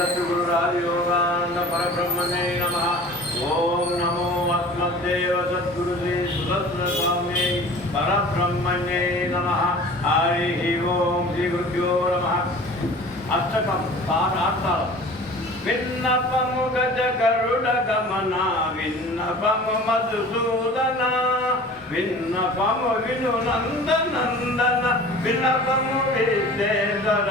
సద్గురు పరబ్రహ్మణే నమ ఓం నమో ఆత్మదేవ సద్గురు శ్రీ సుభద్ర స్వామి పరబ్రహ్మణే నమ హరి ఓం శ్రీ గురుభ్యో నమ అష్టకం పాఠార్థాలు విన్నపము గజ కరుణ గమన విన్నపము మధుసూదన విన్నపము విను నందనందన విన్నపము విశ్వేశ్వర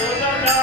Olala,